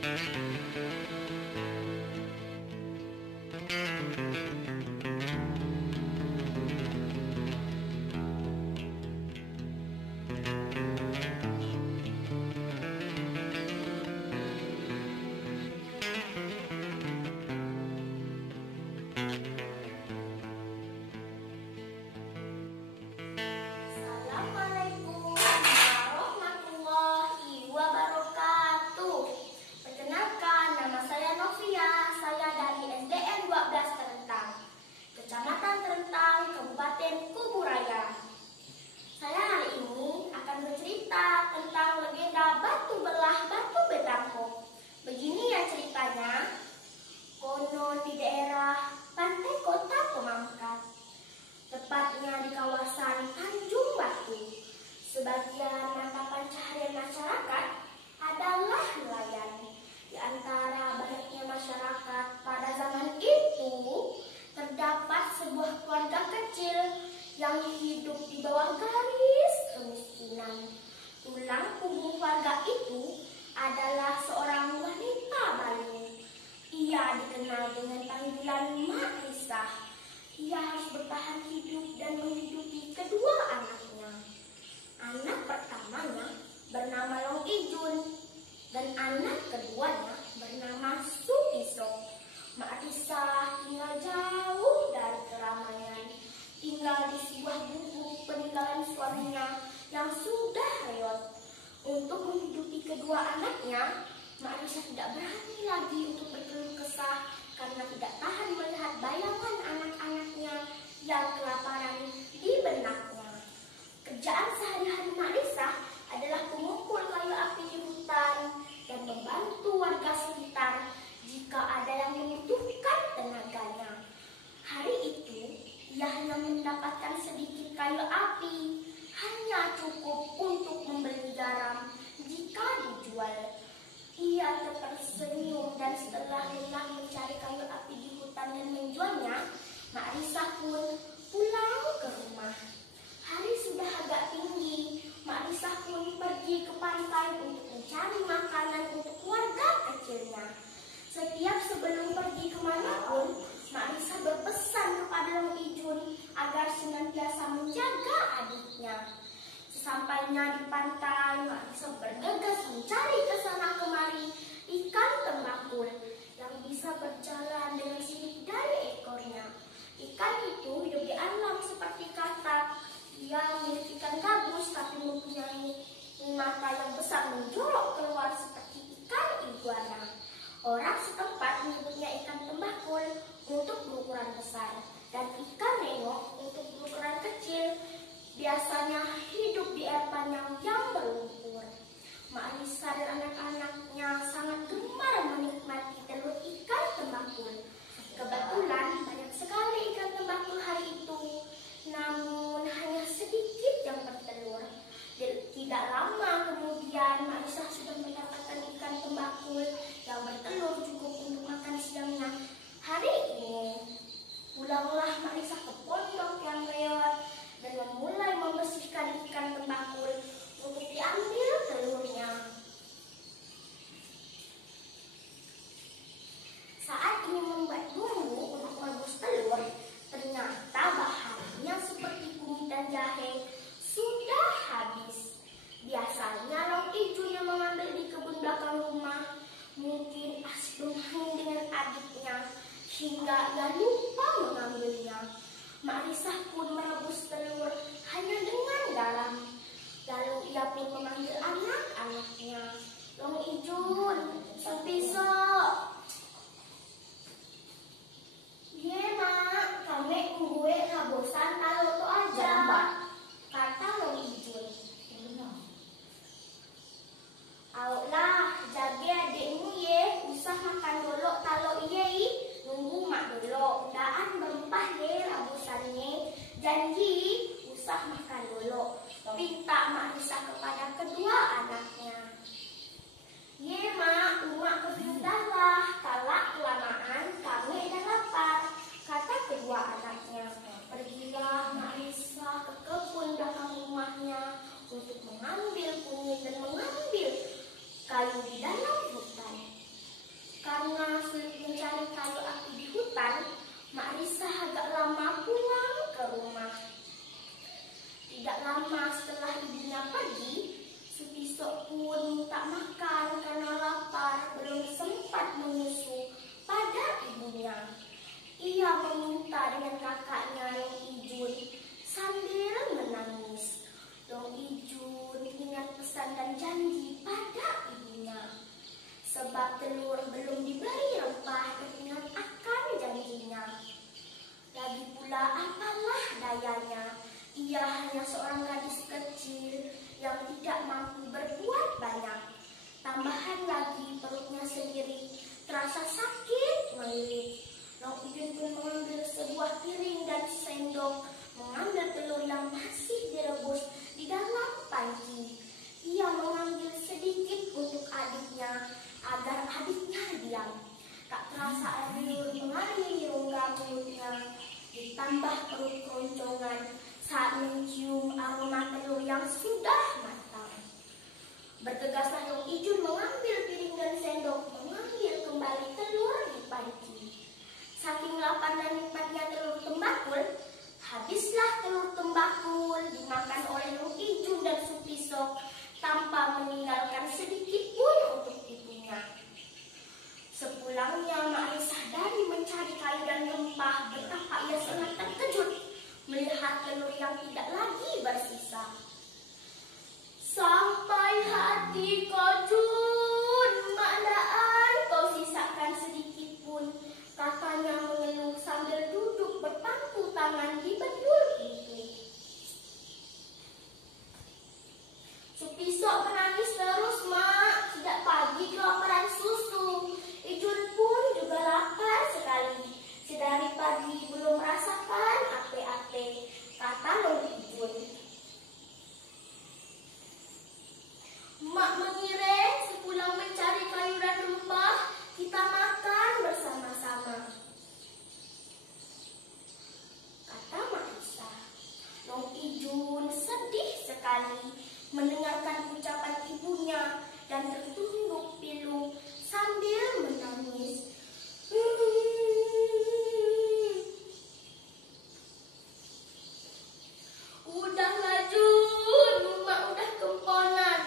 Assalamualaikum warahmatullahi wabarakatuh. Perkenalkan, nama saya Novia. Saya dari SDN 12 Terentang, Kecamatan Terentang, Kabupaten Kuburaya. Saya hari ini akan bercerita tentang legenda Batu Belah Batu Betangko. Begini ya ceritanya. Konon di daerah pantai kota Pemangkat, tepatnya di kawasan Tanjung Batu, sebagian mata pencaharian masyarakat adalah nelayan. Di antara banyaknya masyarakat pada zaman itu, terdapat sebuah keluarga kecil yang hidup di bawah garis kemiskinan. Tulang punggung keluarga itu adalah seorang wanita Balu. Ia dikenal dengan panggilan Mak Risah. Ia harus bertahan hidup dan menghidupi kedua anaknya. Anak pertamanya bernama Long Ijun dan anak keduanya bernama Sukiso. Mak Risah tinggal jauh dari keramaian, tinggal di sebuah gubuk peninggalan suaminya yang sudah reot. Untuk menghidupi kedua anaknya, Mak Risah tidak berani lagi untuk berkeluh kesah karena tidak tahan melihat bayangan anak-anaknya yang kelaparan di benaknya. Kerjaan sehari-hari Mak Risah adalah mengumpul kayu api di hutan dan membantu warga sekitar jika ada yang membutuhkan tenaganya. Hari itu, ia hanya mendapatkan sedikit kayu api, hanya cukup untuk membeli garam jika dijual. Ia tersenyum dan setelah lelah mencari kayu api di hutan dan menjualnya, Mak Risah pun pulang ke rumah. Hari sudah agak tinggi, Mak Risah pun pergi ke pantai untuk mencari makanan untuk keluarga kecilnya. Setiap sebelum pergi kemanapun, Mak Risah berpesan kepada Long Ijun agar senantiasa menjaga adiknya. Sesampainya di pantai, Mak Risah bergegas mencari kesana kemari ikan tembakul yang bisa berjalan dengan sidik dari ekornya. Ikan itu hidup di alam seperti katak. Ia memiliki ikan gabus tapi mempunyai mata yang besar menjorok keluar seperti ikan iguana. Orang setempat menyebutnya ikan tembakul untuk berukuran besar dan ikan nengok untuk berukuran kecil. Biasanya hidup di air panjang yang berlumpur. Mak Risah dan anak-anaknya sangat gemar menikmati telur ikan tembakul. Kebetulan banyak sekali ikan tembakul hari itu, namun hanya sedikit yang bertelur. Tidak lama kemudian Mak Risah sudah mendapatkan ikan tembakul yang bertelur cukup untuk makan siangnya. Hari ini pulanglah Mak Risah ke pondok yang lewat dan memulai membersihkan ikan tembakul untuk diambil telurnya. Saat ingin membuat bumbu untuk merebus telur, ternyata bahannya seperti kunyit dan jahe sudah habis. Biasanya Long Ijun yang mengambil di kebun belakang rumah, mungkin asik bermain dengan adiknya hingga ia lupa mengambilnya. Mak Risah pun merebus telur hanya dengan garam. Lalu ia pun memanggil anak-anaknya. Long Ijun, Sukiso. Ye mak, kami gue bosan kalau tu aja, kata Long Ijun. Ayolah, jaga adikmu ye, usah makan dulu kalau ye, nunggu mak dulu. Daan berempah ye rabusannya, janji diam. Tak terasa air liur mengalir rongga mulutnya, ditambah perut keroncongan saat mencium aroma telur yang sudah matang. Bergegaslah Long Ijun mengambil piring dan sendok, mengambil kembali telur di panci. Saking lapar dan nikmatnya telur tembakul, habislah telur tembakul dimakan oleh Long Ijun dan Supisok tanpa meninggalkan sedikit pun untuk ibunya. Sepulangnya Mak Risah dari mencari kayu dan rempah, betapa ia sangat terkejut melihat telur yang tidak lagi bersisa. Sampai hati kau Jun, Mak Daan kau sisakan sedikit pun, katanya mengeluh sambil duduk berpangku tangan di bedul itu. Supisok menangis terus, Mak. Sejak pagi kelaparan susu. Ijun pun juga lapar sekali. Sedari pagi belum merasakan ape-ape, kata Long Ijun. Mak mengira sepulang mencari kayu dan rempah, kita makan bersama-sama, kata Mak Risah. Long Ijun sedih sekali mendengarkan ucapan ibunya dan tertunduk pilu sambil menangis. Udahlah Jun, Mak udah kemponan,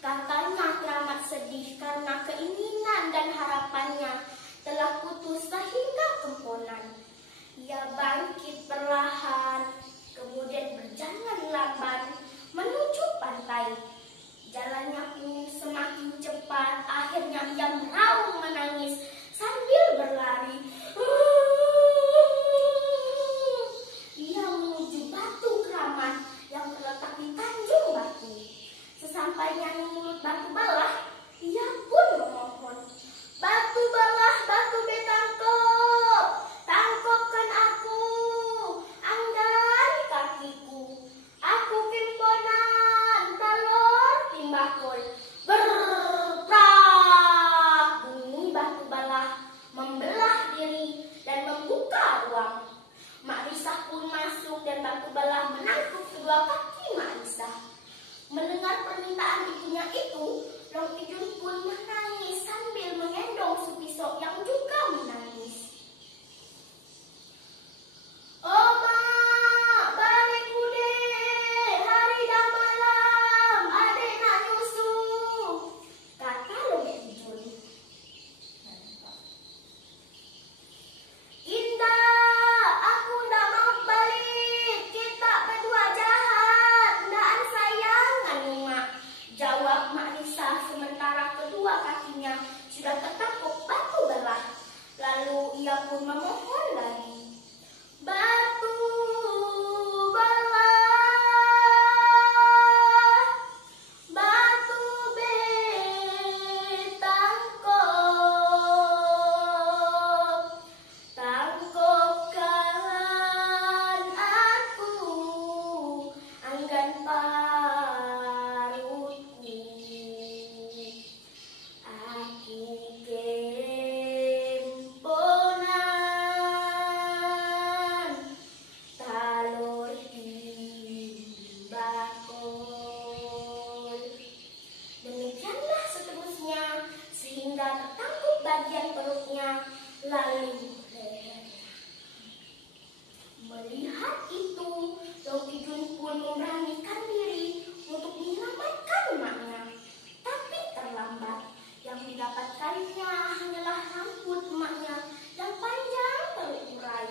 katanya teramat sedih karena keinginan dan harapannya telah putus sehingga kemponan. Ia bangkit perlahan, kemudian berjalan lamban menuju pantai. Jalannya pun semakin cepat, akhirnya ia meraung menangis sambil berlari. Ia menuju Batu Keramat yang terletak di Tanjung Batu. Sesampainya di mulut Batu Balah, ia pun memohon, "Batu Balah, Batu Betangkop, tangkopkan aku, anggan kakiku. Aku pimponan, telur timbakul." Berprak, bunyi Batu Balah membelah diri dan membuka ruang. Mak Risah pun masuk dan Batu Balah menangkap kedua kaki Mak Risah. Mendengar permintaan ibunya itu, Long Ijun pun menangis sambil menggendong Supisok yang juga menangis. "Oh Mak, balik bude, hari dah malam, adik nak nyusu," kata Long Ijun. "Indah, aku ndak mau balik, kita berdua jahat, ndaan sayang anu Mak," jawab Mak Risah sementara kedua kakinya sudah tertangkap Batu Balah. Lalu ia pun memohon lagi, "Batu Balah, Batu Betangkop, tangkopkan aku, anggan parutku. Aku kemponan, talur timbakul." Demikianlah seterusnya sehingga tertangkap bagian perutnya, lalu lehernya. Melihat itu, Long Ijun pun memberanikan diri untuk menyelamatkan maknya. Tapi terlambat. Yang didapatkannya hanyalah rambut emaknya yang panjang terurai.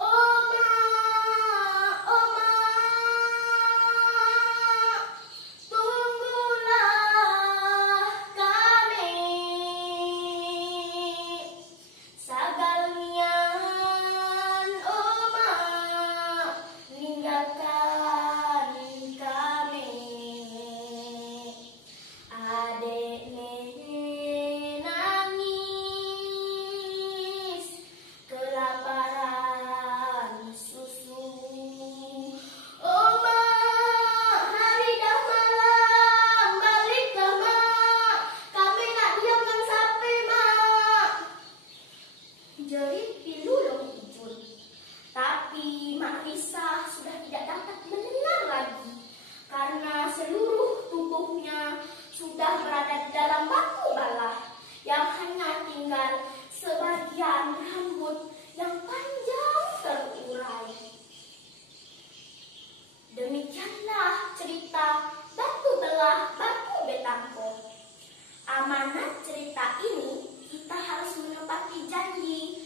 "Oh Mak, oh Mak, tunggulah kami. Sagalmian, oh Mak, ninggalkan menepati janji